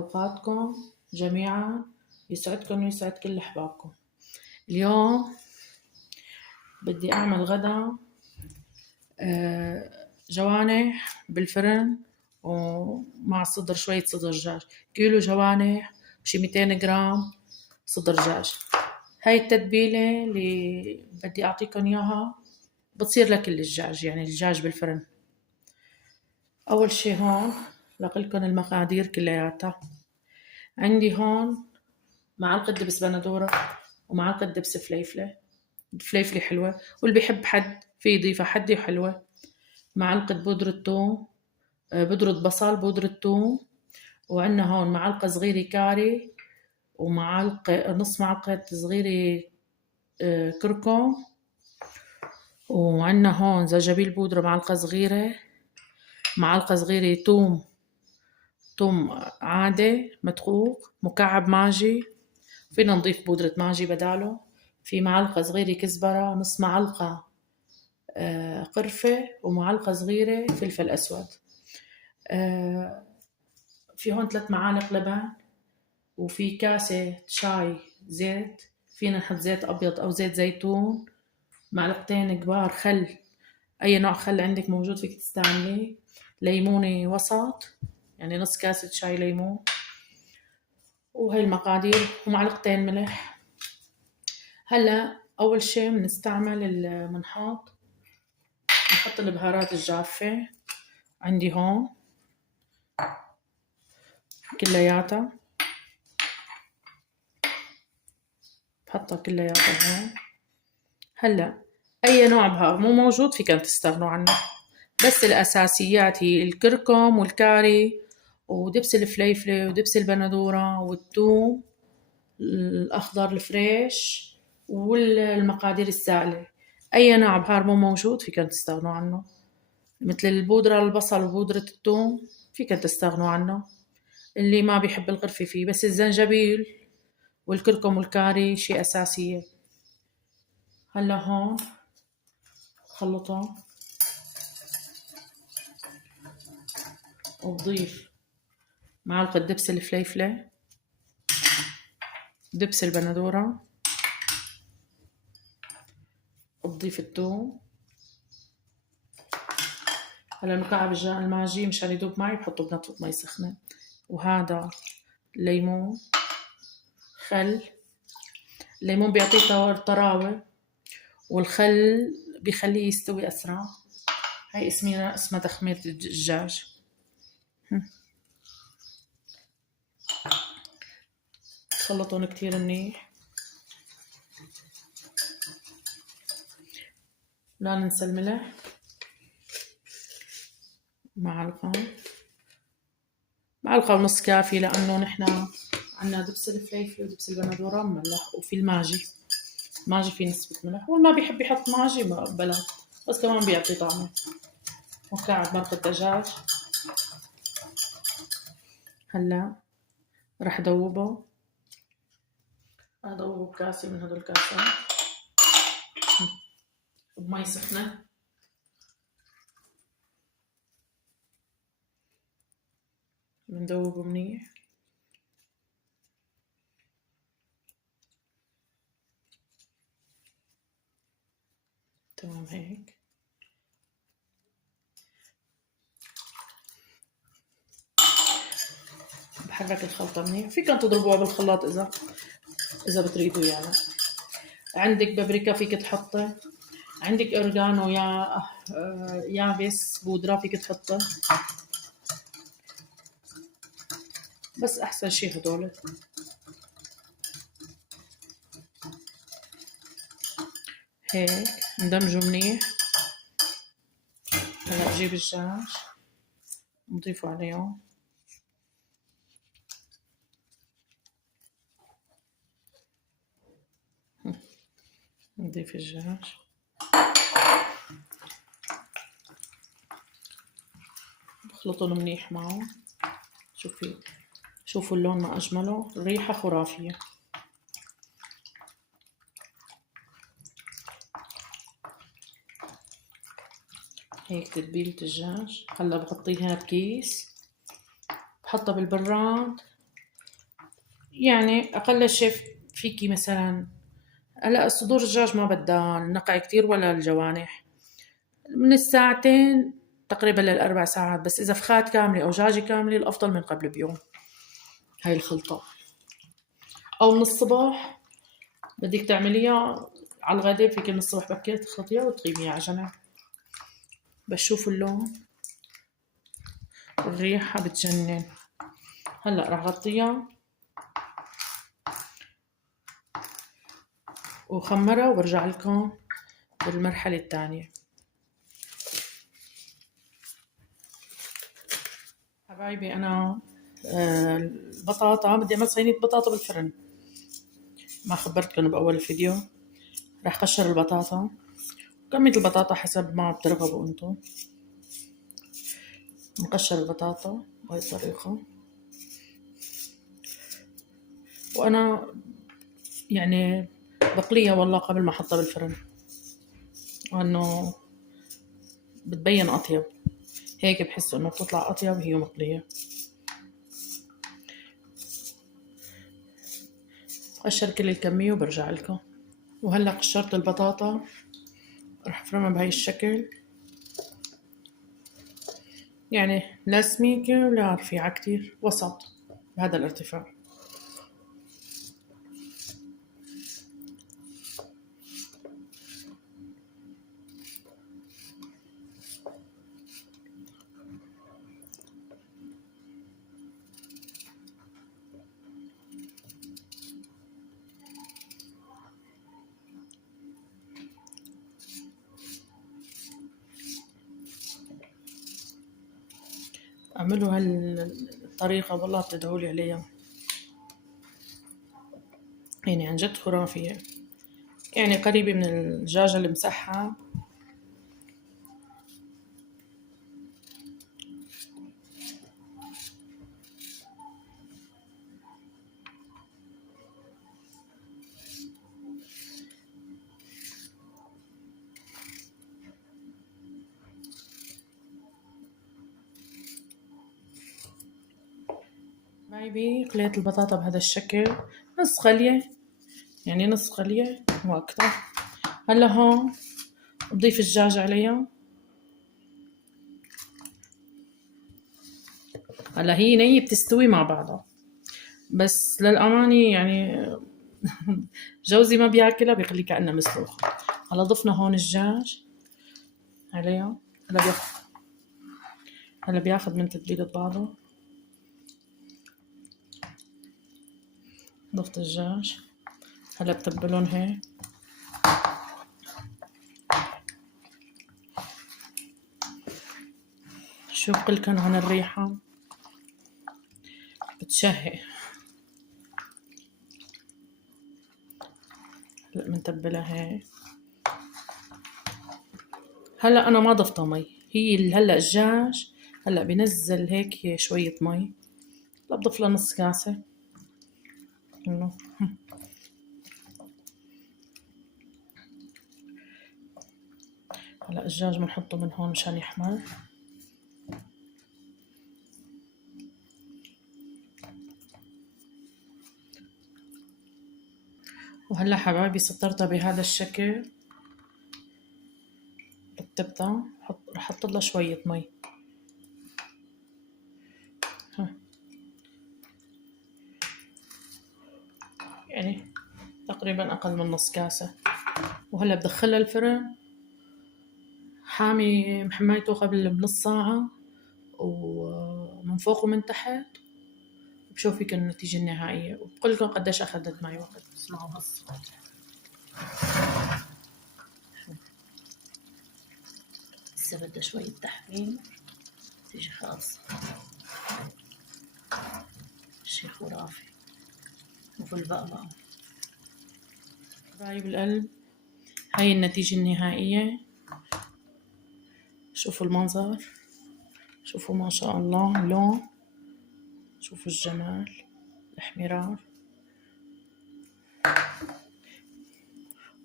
أوقاتكم جميعا، يسعدكم ويسعد كل أحبابكم. اليوم بدي أعمل غدا جوانح بالفرن ومع شوية صدر دجاج، كيلو جوانح وشي 200 جرام صدر دجاج. هاي التتبيلة اللي بدي أعطيكم إياها بتصير لكل الدجاج، يعني الدجاج بالفرن. أول شي هون لقلكن المقادير كلياتها. عندي هون معلقة دبس بندورة ومعلقة دبس فليفلة حلوة، واللي بيحب حد في يضيفها حدي وحلوة. معلقة بودرة ثوم، بودرة بصل، بودرة ثوم. وعندنا هون معلقة صغيرة كاري، ومعلقة نص معلقة صغيرة كركم. وعندنا هون زنجبيل بودرة معلقة صغيرة، معلقة صغيرة ثوم عادي مدقوق، مكعب ماجي، فينا نضيف بودرة ماجي بداله. في معلقة صغيرة كزبرة، نص معلقة قرفة، ومعلقة صغيرة فلفل أسود. في هون 3 معالق لبن، وفي كاسة شاي زيت، فينا نحط زيت أبيض أو زيت زيتون، معلقتين كبار خل، أي نوع خل عندك موجود فيك تستعمليه. ليمونة وسط، يعني نص كاسة شاي ليمون. وهي المقادير، ومعلقتين ملح. هلا أول شي بنستعمل المنحاط، نحط البهارات الجافة. عندي هون كلياتها، بحطها كلياتها هون. هلا أي نوع بهار مو موجود فيكن تستغنوا عنه، بس الأساسيات هي الكركم والكاري ودبس الفليفلة ودبس البندورة والثوم الأخضر الفريش والمقادير السائلة. أي نوع بهار مو موجود فيكن تستغنوا عنه، مثل البودرة البصل وبودرة الثوم فيكن تستغنوا عنه. اللي ما بيحب القرفة فيه، بس الزنجبيل والكركم والكاري شيء أساسية. هلا هون خلطهم، وبضيف معلقة دبس الفليفلة، دبس البندورة، وبضيف الثوم. هلا مكعب الماجي مشان يدوب معي بحطه بنطفة مي سخنة. وهذا ليمون، خل. الليمون بيعطيه طراوة، والخل بيخليه يستوي أسرع. هاي اسمها تخميرة الدجاج. خلطهم كتير منيح. لا ننسى الملح، معلقة ونص كافي، لأنه نحنا عنا دبس الفليفل ودبس البندورة مملح، وفي الماجي في نسبة ملح، واللي ما بيحب يحط ماجي بلا، بس كمان بيعطي طعمه. مكعب مرقة دجاج. هلا رح أدوبه بكاسة من هدول الكاسات بمي سخنة. بندوبه منيح. تمام هيك. بحرك الخلطة منيح. فيكن تضربوها بالخلاط إذا بتريدوا يعني. عندك بابريكا فيك تحطي، عندك أوريجانو يابس بودرة فيك تحطي، بس أحسن شي هدول. هيك ندمجه منيح. هلا بجيب الدجاج نضيفه عليهم. نضيف الدجاج، بخلطهم منيح معه. شوفوا اللون ما أجمله، الريحة خرافية. هيك تتبيلة الدجاج. هلا بغطيها بكيس، بحطها بالبراد يعني أقل شيء فيكي مثلا، هلا صدور الدجاج ما بدها نقع كتير ولا الجوانح، من الساعتين تقريبا للأربع ساعات، بس إذا فخات كاملة أو دجاجة كاملة الأفضل من قبل بيوم هاي الخلطة. أو من الصبح بدك تعمليها على الغداء، فيك من الصبح بكير تخلطيها وتقيميها على جنب. بشوف اللون والريحة بتجنن. هلأ رح غطيها وخمرها وبرجع لكم بالمرحلة الثانية. حبايبي أنا البطاطا بدي أعمل صينية بطاطا بالفرن، ما خبرتكم بأول الفيديو. رح قشر البطاطا، كمية البطاطا حسب ما بترغبوا انتو. نقشر البطاطا بهاي الطريقة، وأنا يعني بقليها والله قبل ما أحطها بالفرن، لأنه بتبين أطيب، هيك بحس إنه بتطلع أطيب وهي مقلية. قشر كل الكمية وبرجع لكم. وهلا قشرت البطاطا، رح افرمها بهاي الشكل، يعني لا سميكة ولا رفيعة كتير، وسط بهذا الارتفاع. اعملوا هالطريقة والله بتدعولي عليها، يعني عن جد خرافية، يعني قريبة من الدجاجة المسحة. بايبي قليت البطاطا بهذا الشكل، نص غلية، يعني نص غلية مو أكتر. هلا هون بضيف الدجاج عليها. هلا هي نية بتستوي مع بعضها، بس للأمانة يعني جوزي ما بياكلها، بيخلي كأنها مسلوخة. هلا ضفنا هون الدجاج عليها. هلا بياخد من تتبيلة بعضه. ضفت الدجاج، هلا بتبلون هيك. شو بقلكن عن الريحة بتشهي. هلا بنتبلها هيك. هلا انا ما ضفتها مي، هي هلا الدجاج هلا بنزل هيك شوية مي، لا بضيف لها نص كاسة انه. هلا الدجاج بنحطه من هون مشان يحمر. وهلا حبايبي سطرتها بهذا الشكل، رتبتها. رح احط لها شوية مي، يعني تقريبا اقل من نص كاسة. وهلا بدخلها الفرن حامي محميته قبل بنص ساعة، ومن فوق ومن تحت، بشوفك النتيجة النهائية وبقول لكم قديش أخذت معي وقت. اسمعوا هالصوت، هسه بدها شوية تحمير تيجي خالصة، شي خرافي. وفي البقبقة حبايب القلب، هاي النتيجة النهائية. شوفوا المنظر، شوفوا ما شاء الله اللون، شوفوا الجمال، الاحمرار.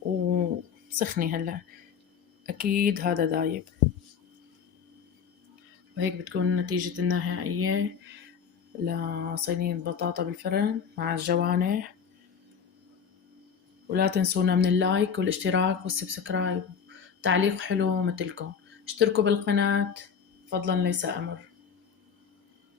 وسخني هلا أكيد هذا دايب، وهيك بتكون نتيجة النهائية. لصينية بطاطا بالفرن مع الجوانح. ولا تنسونا من اللايك والاشتراك والسبسكرايب، تعليق حلو مثلكم. اشتركوا بالقناة فضلا ليس أمر.